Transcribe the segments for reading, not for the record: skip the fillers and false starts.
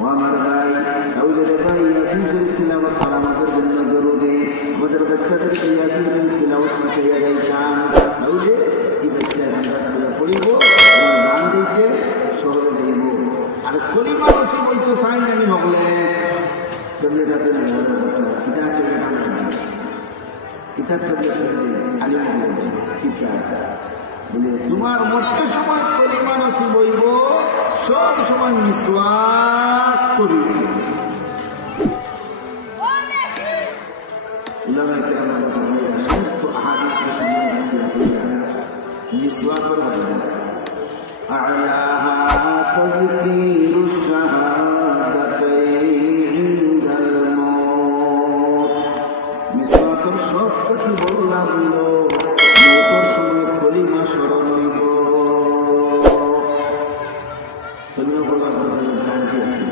ও আমার ভাই, তাহলে ভাই ইয়াসিন শরীফ তিলাওয়াত করা আমাদের জন্য জরুরি। আমাদের বাচ্চাদেরকে ইয়াসিন শরীফ তিলাওয়াত শিখাইয়া যাইতাম, তাহলে এই বাচ্চা পড়িব গান দিতে শহরে যাইব। আর কলিমা নসিব হইতে চাই জানি হলে ট্যাবলেট আছে, কিতাব ট্যাবলেট আমরা কিতাব ট্যাবলেট আলিম হলে কিতাব বলে তোমার মরতে সময় কলিমা নসিব হইব, সব সময় মিসওয়াক করি। সমস্ত আহাদিসকে সামনে মিসওয়াকের বাজে আলাহা তাযকিরু শাহাদাতাইন ইনদাল মউত। মিসওয়াকের সব কথা বললাম হইল মওতের সময় কলিমা স্মরণ হইব। কলিমা বলার পরে জানতে আছে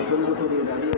আসল বছর দাঁড়িয়ে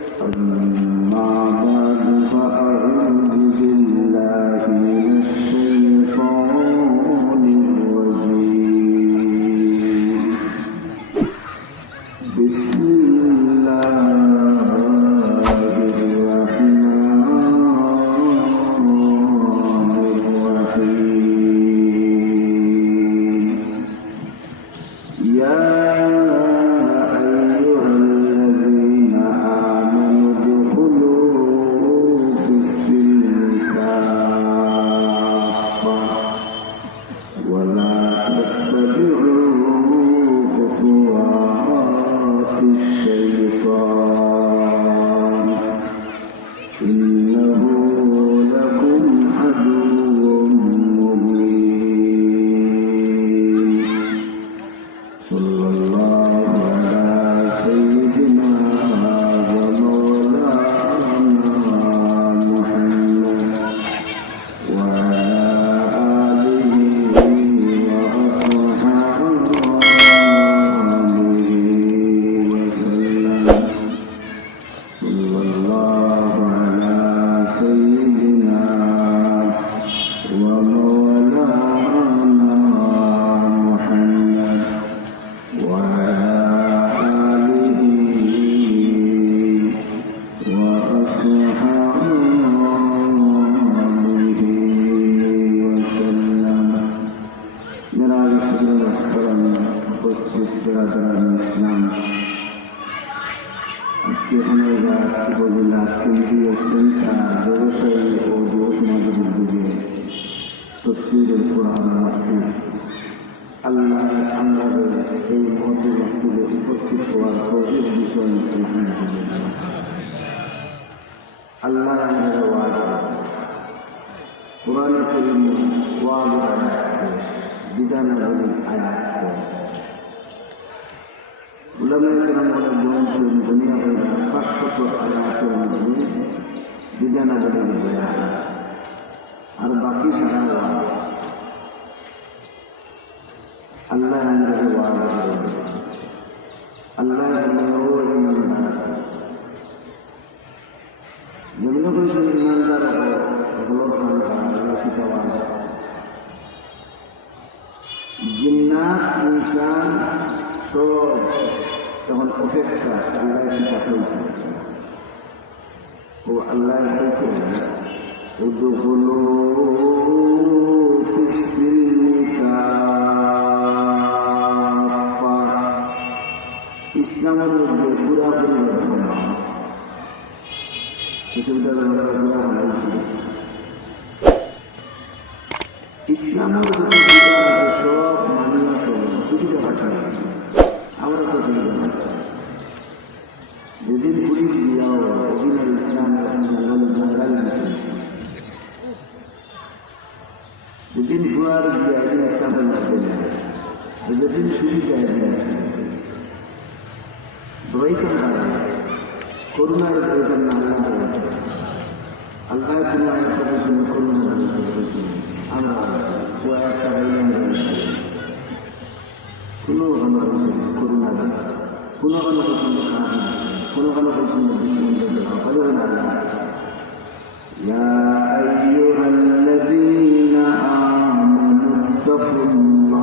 আল্লাহ আমাদের এই মহৎ মসজিদে উপস্থিত হওয়ার তৌফিক বিষয় আল্লাহ আমাদের ওয়াজ কোরআন কারীম ওয়াজ বিধানাবলী আয়াত উলামায়ে কেরাম বলেছেন দুনিয়া ভরে 500 আয়াতের মধ্যে বিধানাবলী বয়ান আর বাকি সারা ওয়াজ। আল্লাহ আমাদের ওয়াজ আল্লাহ যেমন করেছেন ইমানদার হলো খান খাওয়ান জিন্নাত ইনসান সব তখন অপেক্ষা আল্লাহ পাঠাই ও আল্লাহ হইতে উদখুলু ফিস-সিলমি কাফা। ইসলামের মধ্যে পুরাপুরি ইসলামের সব মানুষ সুবিধা পাঠায় আমরা তো সুবিধা পাঠাই। যেদিন পুলিশ দিয়াও অভিনয় ইসলামের বাঙালি দিচ্ছেন, যেদিন দুয়ার দিয়ে একদিন ইসলামের লাগবে না, যেদিন সুবিধা একদিন আছে দোয়াইতে না করুণার প্রয়োজন না আল্লাহ কোনো আয়াত পছন্দ করুন না আমরা ও একটা কোনো ভালো পছন্দ করুন না কোনো ভালো পছন্দ খারাপ না কোনো ভালো পছন্দ ভালো না। يا أيها الذين آمنوا اتقوا الله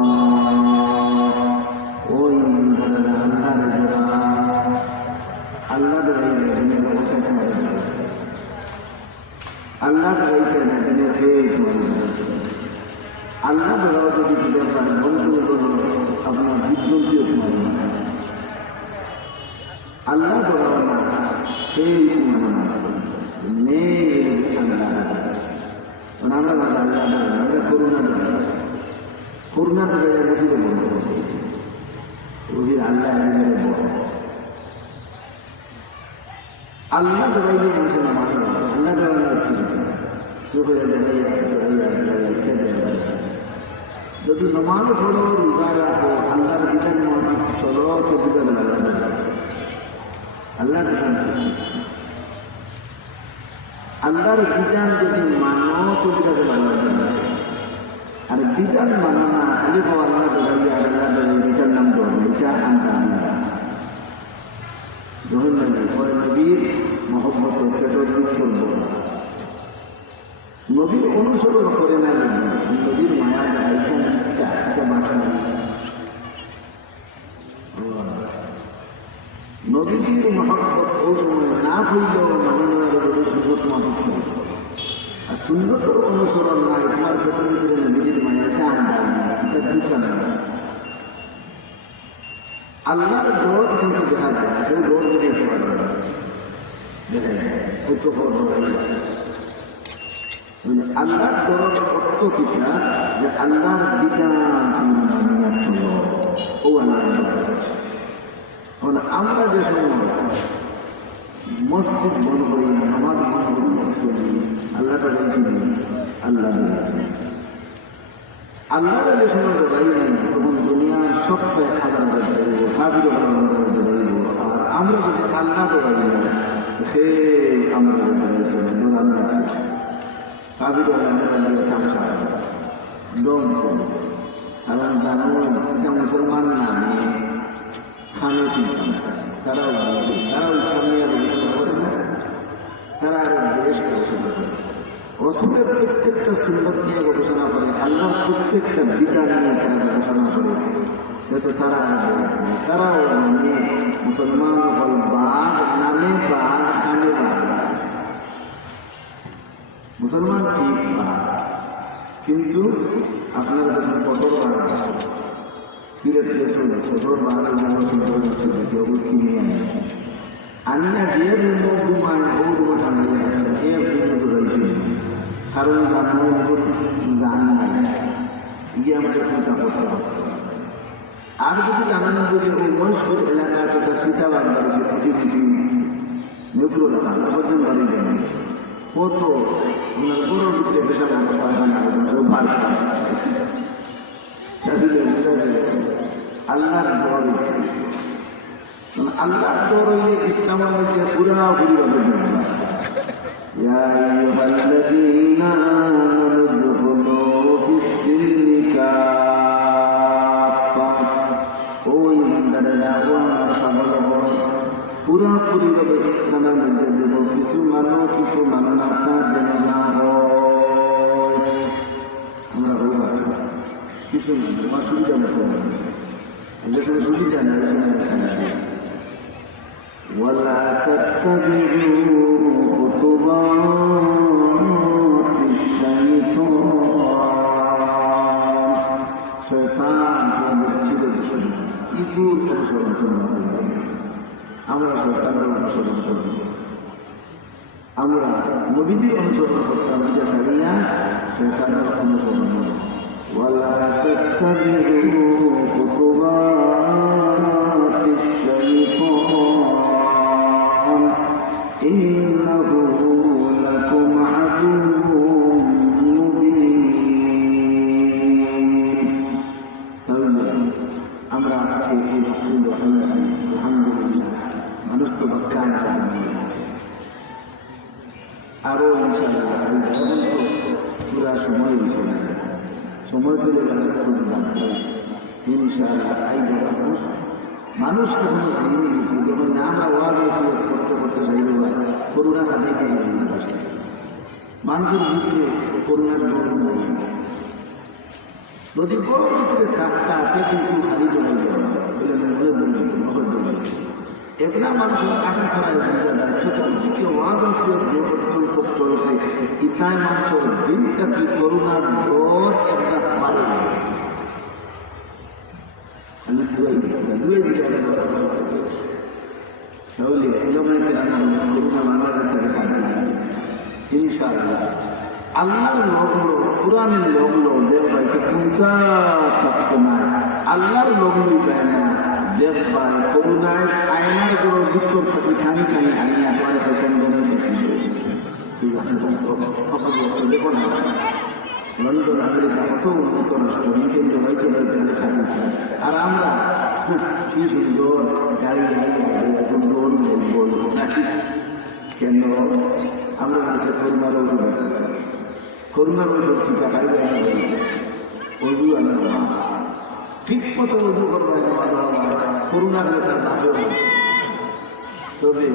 আল্লাহ বলার না সেই নেই আল্লাহ আমরা মাঝে আল্লাহ আমরা করুণা করে মুসিবত বন্ধ করবো রোগীর আল্লাহ আল্লাহ ডরাইলে মানুষের নামাজ আল্লাহ ডরানোর ঠিক যদি নমাজ পড়ো রোজা রাখো আল্লাহর বিধান মাফিক চলো তো বিধান আল্লাহর বিধান আল্লাহর বিধান যদি মানো তো বিধান আল্লাহ আর বিধান মানো না খালি আল্লাহ ডরাইলে আল্লাহ ডরাই বিধান নাম ধরো এটা আল্লাহ যখন পরে নবীর মহব্বতের পেটর দিক চলব নবীর অনুসরণ করে না নবীর মায়া এটা বাঁচা নবীর মহব্বত ও সময় না হইলেও মাননীয় সুযোগ মাফিক ছিল আর সুন্দর অনুসরণ নাই তোমার পেটের ভিতরে নবীর মায়া এটা আন্দাজ না এটা দুঃখান না আল্লাহর ডর কিন্তু দেখা যায় না কেউ ডর দেখাইতে পারবে না দেখা যায় কত আল্লাহর ডর অর্থ কিনা যে আল্লাহর বিধান মানিয়া চল ও আল্লাহ আমরা যে সময় মসজিদ বন্ধ করি নামাজ বন্ধ করি আল্লাহটা বলছি আল্লাহ আল্লাহ যে সময় ডরাই তখন দুনিয়ার সবটাই আমরা ডরাইব হাবির আর আমরা যদি আল্লাহ ডরাই সে আমরা ডরাইছে ডরান যাচ্ছে হাবির তামসা দম কারণ জানো এটা মুসলমান না খানে তারাও ইসলাম নিয়ে গবেষণা করে না তারা আরো বেশ গবেষণা করে রসুলের প্রত্যেকটা সুন্নত নিয়ে গবেষণা করে আল্লাহর প্রত্যেকটা বিধান নিয়ে তারা গবেষণা করে যাতে তারাও জানে মুসলমান হল বাঘ নামে বাঘ খানে বাঘ মুসলমান ঠিক বাঘ কিন্তু আপনার কাছে ফটোর বাঘ আছে ফিরে ফটোর বাঘের জন্য সুন্দর আছে কেউ কিনে আনছে আনিয়া দিয়ে ঘুমায় বহু ঠান্ডা গেছে রয়েছে কারণ জানো গান নাই গিয়ে আমাদের চিন্তা করতে পারত আর যদি জানানো যদি ওই মৈশুর এলাকা যেটা সীতাবাদ বাড়িছে ফুটি ফুটি মেঘুলো লাগান আবর্জন বাড়ি দেন কত আপনার বড় দিকে পেশা করতে পারবেন আল্লাহর ডর হচ্ছে আল্লাহর ডর হইলে ইসলামের মধ্যে পুরাপুরি ভাবে يا أيها الذين آمنوا ادخلوا في السلم كافة ওই ইমানদারেরা আমার সাবলবল পুরাপুরিভাবে ইসলামের মধ্যে দেব কিছু মানো না তা যেন না হয় আমরা কিছু আমার সুবিধা মতো যেখানে সুবিধা না সেখানে ولا تتبعوا خطوات الشيطان শয়তান তোমাদের ছিল ইগুর অনুসরণ করবে আমরা শয়তানের অনুসরণ করব আমরা নবীদের অনুসরণ করতাম যেটা সারিয়া শয়তানের অনুসরণ করব ولا تتبعوا خطوات الشيطان إنه لكم عدو مبين আমরা আজকে এই রসুল হয়েছি আলহামদুলিল্লাহ মানুষ তো বাক্যান আরও ইনশাআল্লাহ এখন তো পুরা সময় হয়েছে সময় চলে গেলে ইনশাআল্লাহ মানুষ এখনো হয়নি যখন আমরা ওয়াজ করতে চাইব করুণা খাতে কিছু চিন্তা করছে মানুষের ভিতরে করুণার ডর নাই যদি কোনো ভিতরে তাতে কিন্তু খালি চলে গেল একলা মানুষের আটা ছড়ায় বুঝা যায় চতুর্দিকে ওয়াজ যে পর্যন্ত চলছে ইতায় মানুষের দিন থাকি করুণার ডর একজাত বাড়ে গেছে আমি দুই দিকে তাহলে করুণা বাংলাদেশ থেকে কাটাই ইনশাআল্লাহ আল্লাহর লোকগুলো কোরআনের লোকগুলো দেখবাইকে কোনটা থাকতো না আল্লাহর লোকগুলোই পায় না দেখবার করুণায় আয়নার কোনো ভিতর থাকি খানি খানি আমি একেবারে ফ্যাশন বলে দেখো না লন্ডন আমেরিকা কত উন্নত রাষ্ট্র কিন্তু হয়তো আর আমরা কি সুন্দর গাড়ি সুন্দর বলবো নাকি কেন আমরা কাছে করুণার ওষুধ আছে করুণার ওষুধ কি টাকাই অজু আনা ঠিক মতো অজু করবো করুণা হলে তার বাপেও তবে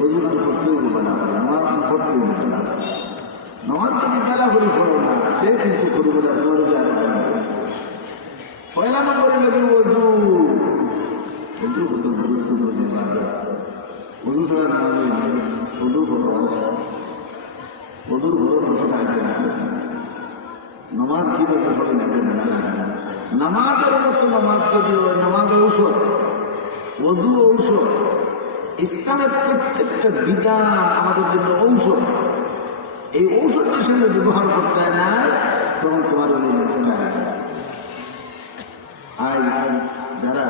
অজু গান করতেও বলবে না নামাজ গান করতেও বলবে না নামাজ যদি মেলা করে পড়ো না সে কিন্তু করবো না তোমার আর পয়লা নম্বরে যদি অজু অজু হতো গুরুত্ব দিতে পারে অজু ছাড়া না অজু ফরজ অজুর ফরজ কতটা আগে নামাজ কিভাবে পড়ে নাকি নামাজের মতো নামাজ যদি নামাজ ঔষধ অজু ঔষধ ইসলামের প্রত্যেকটা বিধান আমাদের জন্য ঔষধ এই ঔষধ হিসেবে ব্যবহার করতে হয় না তখন তোমার আর যারা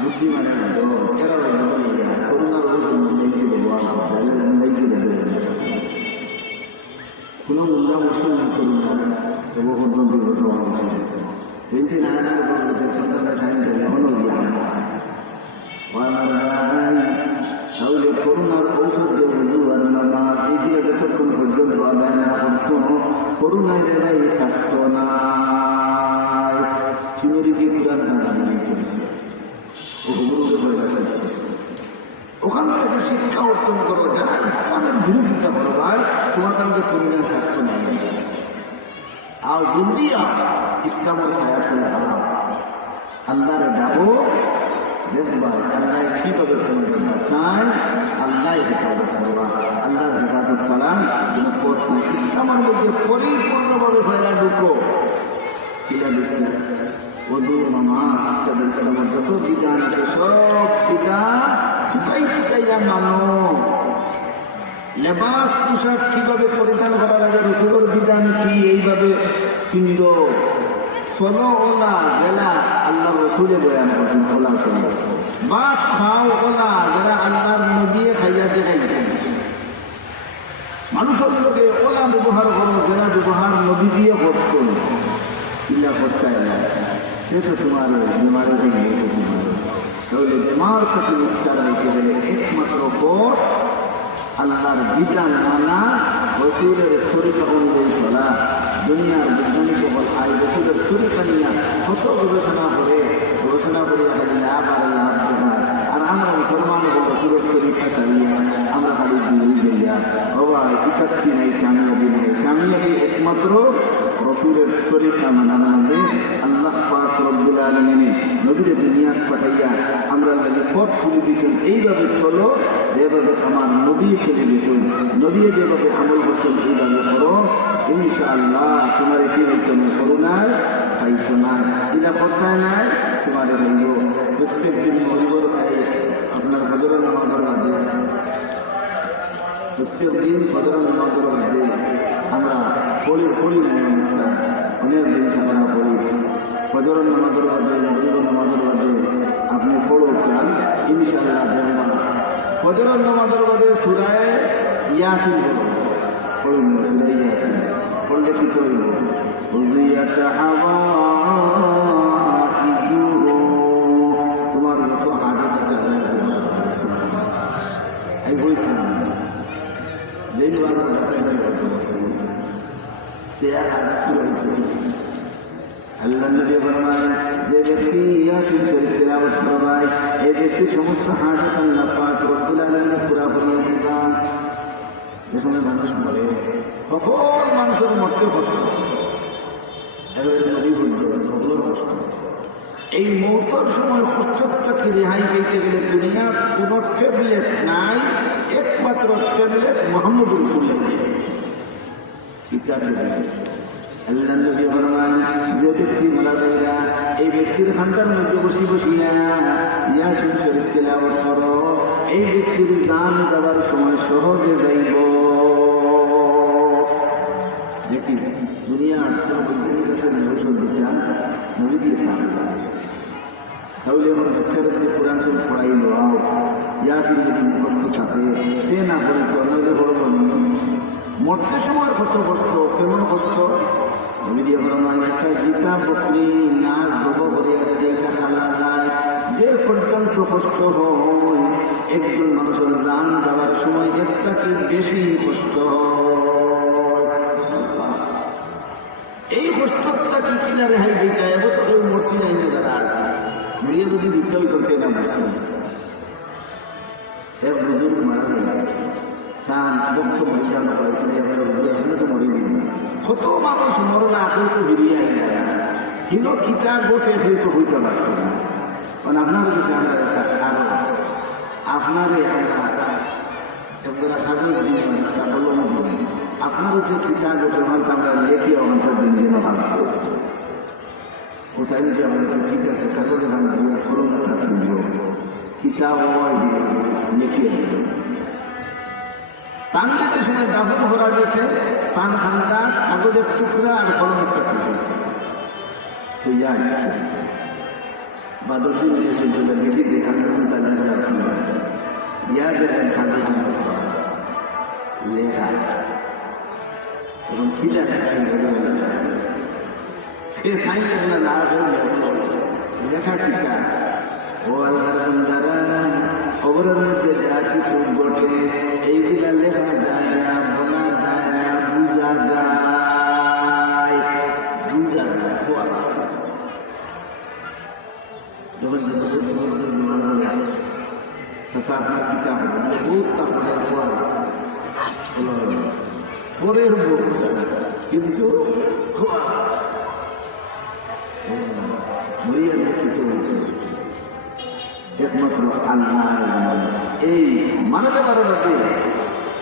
বুদ্ধিমানের এরা করোনার ঔষধ মন্দাইকে ব্যবহার মন্দাইকে দেবে কোনো মূল্য মুসলমান করুন না তবু ঘটনা দুর্ঘটনা হয়েছে কিন্তু নানার করতে সন্তানটা টাইমটা এখনও তাহলে করোনার ঔষধ যে বুঝু আর নামাজ এইগুলো যতক্ষণ পর্যন্ত আদায় না করছো করোনায় রেবাই স্বার্থ নাই চিমরিকে পুরান চলেছে ওখান থেকে শিক্ষা অর্জন করো যারা ইসলামের বিরোধিতা করো ভাই তোমাদেরকে করোনায় স্বার্থ নাই আর যদি ইসলামের ছায়া করে আল্লাহরে ডাকো দেখবা আল্লাহ কীভাবে তোমাদের চায় আল্লাহ হেফাজত করবা আল্লাহর হেফাজত ছাড়া পথ নেই ইসলামের মধ্যে পরিপূর্ণভাবে ফেলা ঢুকো কিলা ঢুকতে অজু নামাজ ইত্যাদি ইসলামের যত বিধান আছে সব বিধান শিখাইয়া মানো লেবাস পোশাক কিভাবে পরিধান করা লাগে রসুলের বিধান কি এইভাবে কিনল চলো ওলা জেলা আল্লাহ রসুলে বয়ান করেন ওলা চলো ভাত খাও ওলা যারা আল্লাহর নবী খাইয়া দেখাইছেন মানুষের লোকে ওলা ব্যবহার করো যারা ব্যবহার নবী দিয়ে করছেন ইলা করতে সেটা তোমার বেমারে হয়ে তোমার তাহলে বেমার থেকে বিস্তার হইতে গেলে একমাত্র পথ আল্লাহর বিধান মানা রসুলের তরিকা অনুযায়ী চলা দুনিয়ার বিজ্ঞানী কেবল আর রসুলের তরিকা নিয়ে কত গবেষণা করে খালি লাভ আর লাভ দেখায় আর আমরা মুসলমান রসুলের তরিকা চালিয়ে আমরা খালি দিয়ে যাইয়া বাবা ইতাক্ষী নাই কামিয়াবি নাই কামিয়াবি একমাত্র রসুলের তরিকা মানানো হবে আল্লাহ পাক রব্বুল আলামিন নবীরে দুনিয়াত পাঠাইয়া আমরা লাগে পথ খুলে দিয়েছেন এইভাবে চলো যেভাবে আমার নবী চলে গেছেন নবী যেভাবে আমল করছেন এইভাবে করো ইনশাআল্লাহ তোমার কি হইতো না করোনার পাইছো না এটা করতে নাই তোমার হইব প্রত্যেক দিন মরিবর আপনার ফজরের নামাজের বাদে প্রত্যেক দিন ফজরের নামাজের বাদে আমরা পড়ি অনেক দিন আমরা পড়ি ফজরের নামাজের বাদে মরিবর নামাজের বাদে আপনি পড়ো কেন ইনশাআল্লাহ দেখবা ফজরের নামাজের বাদে সূরায়ে ইয়াসিন পড়ুন সূরায়ে ইয়াসিন পড়লে কি করব উযিয়াত হাওয়াইজু তোমার যত হাজত আছে এই বলিস না যেই বাবা কথা বলছে তেয়ার হাজত হয়েছে আল্লাহ নবী ফরমান যে ব্যক্তি ইয়াসিন শরীফ তেলাওয়াত করবে এই ব্যক্তি সমস্ত হাজত আল্লাহ পাক রব্বুল আলামিন পুরা করিয়ে দিবা যে সময় মানুষ মরে সকল মানুষের মরতে কষ্ট এবারে নবী বলল সকলের কষ্ট এই মৌতের সময় কষ্টটাকে রেহাই পেতে গেলে দুনিয়ার কোনো ট্যাবলেট নাই একমাত্র ট্যাবলেট মুহাম্মদ রাসূলুল্লাহ দিয়েছে আল্লাহ নবী ফরমান যে ব্যক্তি মারা যায়রা এই ব্যক্তির খান্দার মধ্যে বসি বসিয়া ইয়াসিন শরীফ তিলাওয়াত করো, এই ব্যক্তির জান যাবার সময় সহজে যাইব। দেখি দুনিয়া কোনো বৈজ্ঞানিক আছে ঔষধ বিজ্ঞান নবী দিয়ে তাহলে এখন বাচ্চারা যে কোরআন শরীফ পড়াইল ইয়াসিন যদি মুখস্থ থাকে সে না পড়িত নাহলে বড় মরতে সময় কত কষ্ট, কেমন কষ্ট নবী দিয়ে একটা জিতা বকরি না জব করিয়া যেটা খালা যায় যে পর্যন্ত কষ্ট হয় একজন মানুষের জান যাওয়ার সময় একটা কি বেশি কষ্ট হয়। এই কষ্টটা কি কিনা রেহাই দিতে এবার তো কেউ মরছি নাই যারা আছে মরিয়া যদি দিতে হইত না বুঝতে এক বুজুর্গ মারা যায় তার বক্ত মরিদান করেছিল এখানে তো মরি কত মানুষ মরলা আসলে তো বেরিয়ে আইনা কিন্তু কিতা গোটে হয়তো হইতে পারছে না। কারণ আপনার কাছে আমরা একটা কারণ আছে, আপনারে আমরা একটা কাগজ দিন একটা কলম দিন আপনার যে কিতা গোটে মানতে আমরা লেখি অন্তর দিন দিন ভাবছি কোথায় যে আমাদের ঠিক আছে কাগজে ভাঙ দিয়ে কলমটা তুলব কিতা লিখিয়ে দিল। তান যে সময় দাফন করা গেছে তান খানটা কাগজের টুকরা আর কলম একটা তুলছে তুই যাই বাদর দিন এসে দেখি যে ইয়া দেখেন কাগজ লেখা এবং কি লেখা সে খাই না লেখা টিকা ও আল্লাহর বান্দারা খবরের মধ্যে যা কিছু ঘটে এইগুলা লেখা যায় না, বলা যায় না, বুঝা যায় যখন আপনার কিতাব বহুত তাপনের পরের বলছে কিন্তু একমাত্র আল্লাহ এই মানাতে পারো যাতে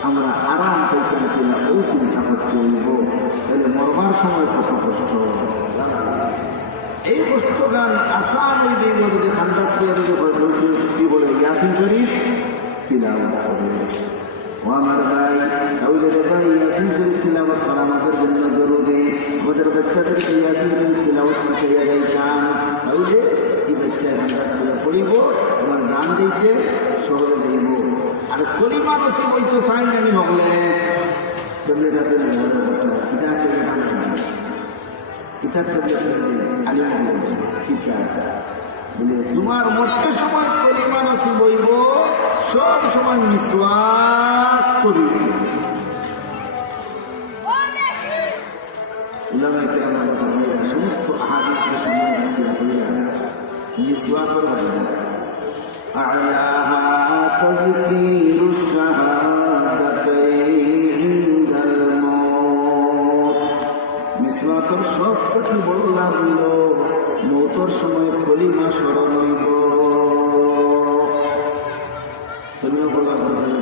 আমরা আরাম করতে না ওই চিন্তা করতে হইব তাহলে মরবার সময় কত কষ্ট এই কষ্ট গান আসান ওই দিব যদি খান্দার প্রিয়া কি বলে ইয়াসিন শরীফ তিলাওয়াত করবে। ও আমার ভাই তাহলে ভাই ইয়াসিন শরীফ তিলাওয়াত করা আমাদের জন্য জরুরি। আমাদের বাচ্চাদেরকে ইয়াসিন শরীফ তিলাওয়াত শিখাইয়া যাইতাম তাহলে এই বাচ্চা খান্দার প্রিয়া পড়িব আমার জান দিতে শহরে যাইব। আর কলিমা নসিব হইতো চাই জানি হকলে ট্যাবলেট আছে কিতাব ট্যাবলেট আমি কিতাব ট্যাবলেট আলি মহলে কিতাব বলে তোমার মরতে সময় কলিমা নসিব হইব সব সময় মিসওয়াক করি। সমস্ত আহাদিসকে সময় মিসওয়াকের বাধ্যতা أعلاها تذكير الشهادتين عند الموت মিসওয়াকের সব কথা বললাম হইল মৌতর সময় কলিমা স্মরণ হইব। কলিমা বলার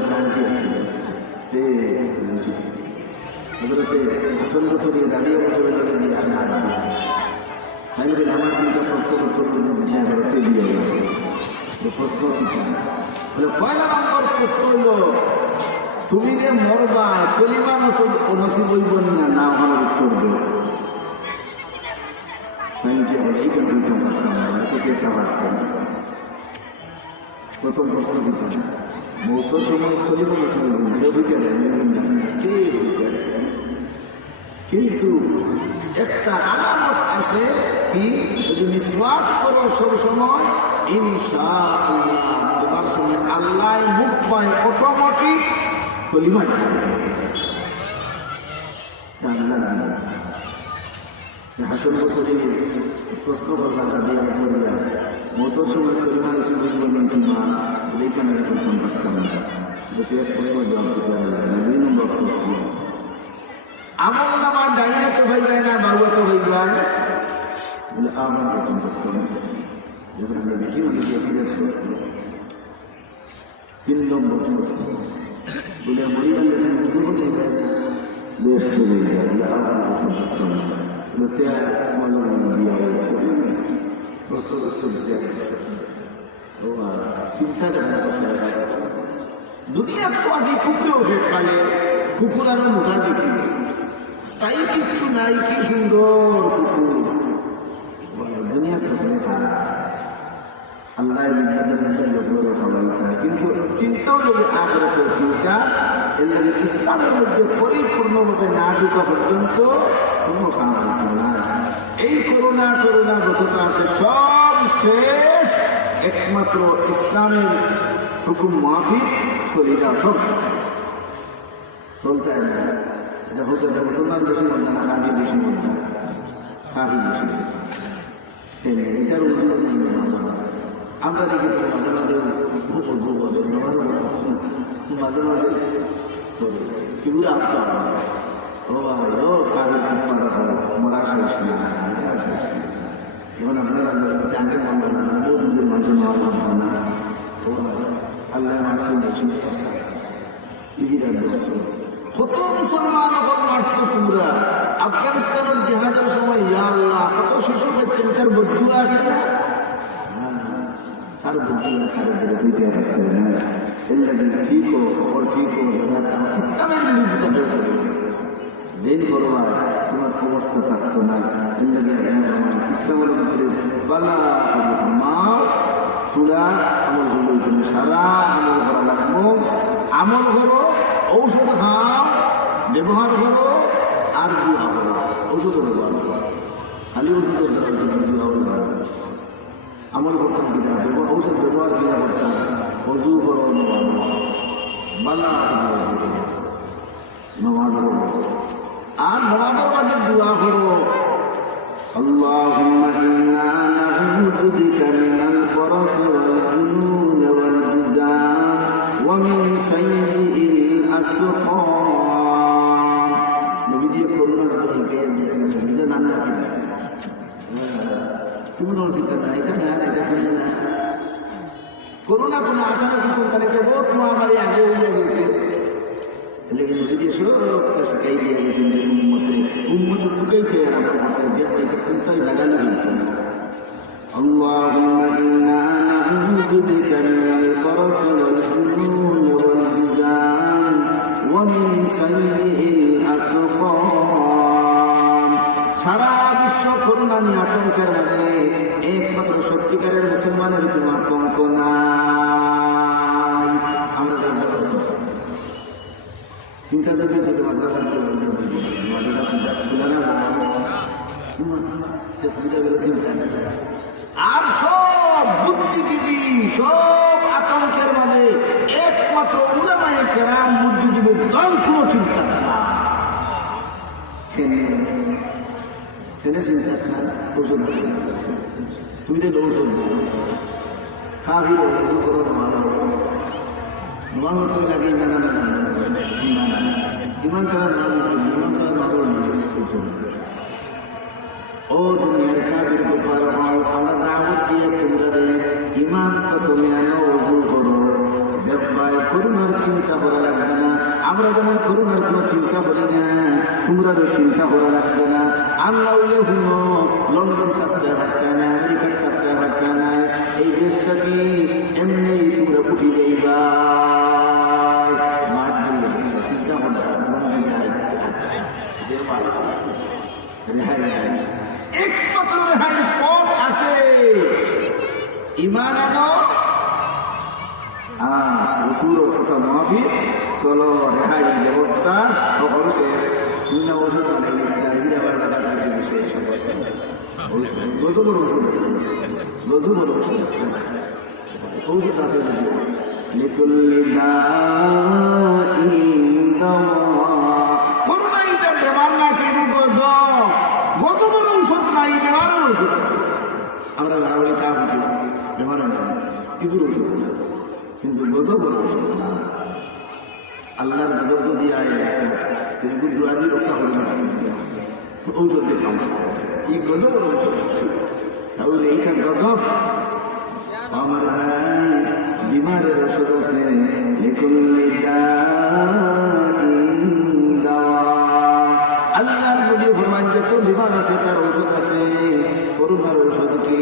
জানতে আছে বছর বছরে দাঁড়িয়ে বছরে বিহার না আমি বলি আমার কিন্তু প্রশ্ন বুঝায় বেড়াতে দিয়ে প্রশ্ন বলে পয়লা নম্বর প্রশ্ন হইল তুমি যে মরবা কলিমা নসিব হইব না না আমার উত্তর দেব এইটা বুঝতে পারতাম না এত চেষ্টা পারতাম না। প্রথম প্রশ্ন দিতাম মৌত সময় কলিমা নসিব কিন্তু একটা আলামত আছে কি যদি মিসওয়াক করো সব সময় ইনশাআল্লাহ মরবার সময় আল্লাহ মুখ পায় অটোমেটিক কলিমা হাসন বছরে প্রশ্ন করলাম মতোর সময় কলিমা নসিব কিংবা এখানে প্রথম পারতাম না এক প্রশ্ন জবাব দিতে পারলাম না। 2 নম্বর প্রশ্ন আমল নামা ডাইনা তো হয়ে যায় না বাবুয়া তো হয়ে যায় বলে আমার প্রথম প্রশ্ন যখন আমরা মিটিং প্রশ্ন 3 নম্বর প্রশ্ন বলে মরি গেলে দেশ চলে যায় আমার প্রথম প্রশ্ন প্রস্তুত দিতে আসছে ও চিন্তা দুনিয়ার তো আজ কুকুরেও খালে কুকুর আরো মোটা দেখি স্থায়ী কিচ্ছু নাই, কি সুন্দর কুকুর দুনিয়া থেকে আল্লাহ কিন্তু চিন্তাও যদি আখেরাতের চিন্তা এর লাগে ইসলামের মধ্যে পরিপূর্ণভাবে না ঢুকা পর্যন্ত কোনো কাম হচ্ছে না। এই করোনা যতটা আছে সব শেষ, একমাত্র ইসলামের হুকুম মাফিক চলিটা সব চলতে হয় না। এটা হতে মুসলমান বেশি মধ্যে না, কাফি বেশি মধ্যে, কাফি বেশি এটার আমরা দেখি মাঝে মাঝে অজু বলে মাঝে মাঝে কিগুলো আপচা ও ভাই ও কাফি মরা শেষ না এখন আপনারা আগে বলবো না বহুদিন মাঝে মারা বলবো না ও ভাই আল্লাহ মাসে কত মুসলমান এখন মারছো তোমরা আফগানিস্তানের জেহাদের সময়, ইয়া আল্লাহ কত শিশু বাচ্চা তার বন্ধু আছে না, তার বন্ধু ঠিক হোক ঠিক হোক ইসলামের বিরুদ্ধে দিন করবা তোমার অবস্থা থাকতো না। ইসলামের ভিতরে বালা আমার চূড়া আমল হলো, এখানে সারা আমল করা লাগবো। আমল করো, ঔষধ খাও, ব্যবহার করো আর দুয়া করো। ঔষধও ব্যবহার করো, খালি ওষুধের দ্বারা দুয়া ব্যবহার করো। আমল করতাম কিনা ঔষধ ব্যবহার কিনা করতাম, অজু করো, বালা নমাজ করো আর নমাজের মাঝে দুয়া করো। আল্লাহুম্মা ইন্না নাউযু বিকা মিনাল বারাসি ওয়াল জুনুনি ওয়াল বুজাম ওয়া মিন সাইয়্যিল আসকাম। নবী দিয়ে করোনা থেকে যে নানা তুমি নসিতা না এটা না এটা তুমি না করোনা কোনো আসার কিছু করে যে বহুত মহামারী আগে হয়ে গেছে, लेकिन मुझे सब सिखाई दिया जैसे मेरी उम्मत चुकाई थे हमारे हाथ देखते तो लगा नहीं अल्लाहुम्मा इन्ना नऊज़ु बिका मिनल बरसि वल जुनूनि वल बिजाम वा मिन साय्यिल আসকাম। সারা বিশ্ব করোনা নিয়ে আতঙ্কের মধ্যে, একমাত্র সত্যিকারের মুসলমানের কোনো আতঙ্ক নাই। আমরা চিন্তা করতে আর সব বুদ্ধিজীবী সব আতঙ্কের মাঝে একমাত্র উলামায়ে কেরাম বুদ্ধিজীবীর দল কোনো চিন্তা না। চিন্তা না ঔষধ আছে, তুমি তো ঔষধ খাবি ওষুধ করো নমাজ হতে লাগে ইমান ছাড়া ইমান ছাড়া মাহবুব ও দুনিয়ার কাফির কুফার আমরা দাওয়াত দিয়ে তোমরা ইমান প্রথমে আনো, ওযু করো, দেখবাই করুণার চিন্তা করা লাগবে না। আমরা যেমন করুণার কোনো চিন্তা করি না, তোমরারও চিন্তা করা লাগবে না। আল্লাহ হুনো লন্ডন থাকতে পারতে না, আমেরিকার থাকতে পারতে না, এই দেশটাকে এমনি তোমরা উঠি দেইবা চিন্তা করা একমাত্র রেহাইয়ের পথ আছে, ইমান আনো রসুলের কথা মাফিক চলো, রেহাইয়ের ব্যবস্থা ওষুধ বানাই গজু বড় ওষুধ আছে, গজু বড় ওষুধ ওষুধ আছে করোনা বেমার না কিন্তু গজবের ঔষধ নাই, বেমারের ওষুধ আছে। আমরা ভাবি তা বুঝি বেমারের নাম এগুলো ওষুধ আছে, কিন্তু গজবের ওষুধ আল্লাহর গজব যদি আয় এগুলো দুয়াদি রক্ষা করবে না, ঔষধ দিয়ে খাওয়া এই গজবের ঔষধ। তাহলে এইটা গজব আমার ভাই, বিমারের ওষুধ আছে, আল্লাহর নবী ফরমান যত বিমার আছে তার ঔষধ আছে। করোনার ঔষধ কি?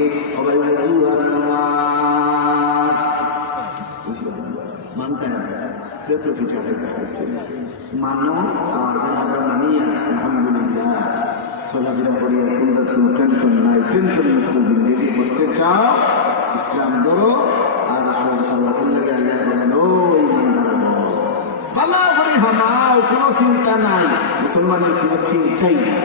ছুটে দেখা হচ্ছে মানো আমরা মানি আলহামদুলিল্লাহ চলাফেরা করি কোনটা কোনো টেনশন নাই টেনশন মুক্ত জিন্দগি করতে চাও ইসলাম ধরো আর সবাই লাগে আল্লাহ বলেন ও ইমানদার ভালো করে হামাও কোনো চিন্তা নাই মুসলমানের কোনো চিন্তাই নাই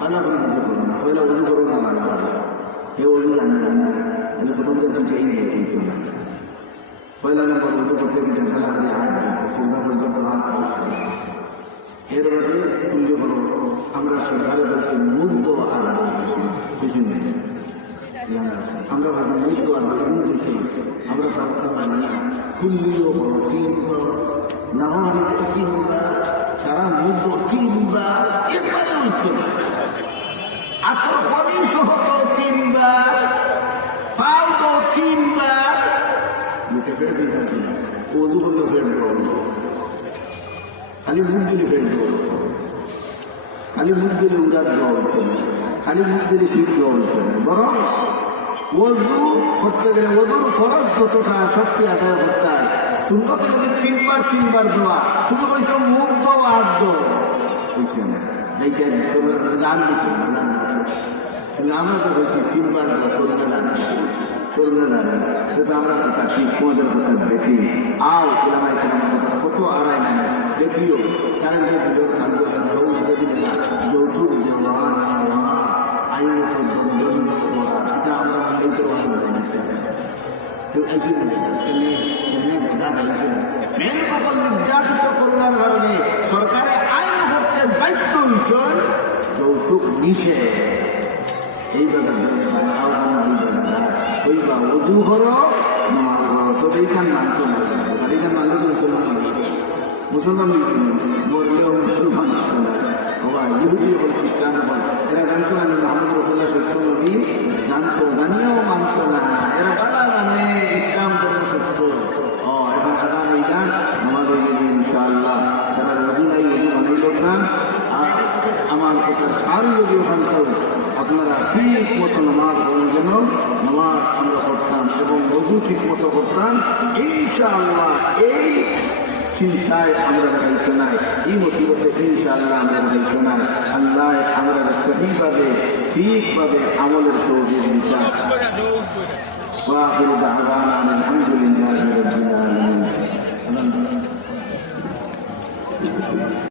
ভালো করে উজু করো না পয়লা উজু করো না ভালো ভালো কেউ উজু জানে না আমি প্রথম কাছে চাই নিয়ে কিন্তু না পয়লা নম্বর উজু করতে কিন্তু ভালো করে হাত সন্ধ্যা পর্যন্ত হাত এর বাদে উজু করো আমরা সরকারের কাছে মুগ্ধ আর কিছু নেই আমরা ভাবি মুগ্ধ আর আমরা সরকার মানি কুল্লিও বড় তিনবার নামারি তিনবার সারা মুগ্ধ তিনবার একবারে উঠছে আর তোর ফনি সহ তো তিনবার ফাও তো তিনবার মুখে ফের দিতে হবে না ওজু করলে ফের দেবো খালি মুখ দিলে ফের দেবো খালি মুখ দিলে উড়ার দেওয়া হচ্ছে না খালি মুখ দিলে ফিট দেওয়া হচ্ছে না বরং ওজু করতে গেলে ওজুর ফরজ যতটা শক্তি আদায় করতে হয় সুন্নতে যদি তিনবার দেওয়া তুমি কইছো মুখ দো হাত দো কইছে না দেখে গান দিচ্ছে না গান আছে কিন্তু আমরা তো কইছি তিনবার করলে জানি করলে জানি কিন্তু আমরা কথা ঠিক তোমাদের কথা দেখি আও কিলামাই কিলামার কথা কত আড়াই মানে দেখিও কারেন্টের ভিতর খাদ্য দিলে না যৌতুক দেওয়া নেওয়া আইনত দণ্ডনীয় করা এটা আমরা মানলেই তো মেন সকল নির্যাতিত করোনার কারণে সরকারে আইন করতে বাধ্য হয়েছেন যৌতুক নিষেধ এইভাবে ওইবা উজু করো তবে এইখান মানছ না এইখান মানলে তো মুসলমান মরলেও মুসলমান মানছ না বাবা ইহুদি হল খ্রিস্টান হল এরা জানতো না মোহাম্মদ রসুল্লাহ সত্য নবী জানতো জানিয়েও মানত না এরা বালা জানে ইসলাম ধর্ম সত্য এখন আদান এই গান আমাদের ইনশাআল্লাহ যারা উজু নাই উজু বানাইল না আর আমার কথার সার যদি ওখান আপনারা ঠিক মতো নামাজ পড়ার জন্য নামাজ আমরা পড়তাম এবং উজু ঠিক মতো করতাম ইনশাআল্লাহ এই চিন্তায় আমরা দায়িত্ব নাই এই মুসিবতে ইনশাআল্লাহ আমরা দায়িত্ব নাই আল্লাহ আমরা সঠিকভাবে ঠিকভাবে আমলের তৌফিক দিতে ওয়াখিরু দাওয়ানা আলহামদুলিল্লাহি রাব্বিল আলামিন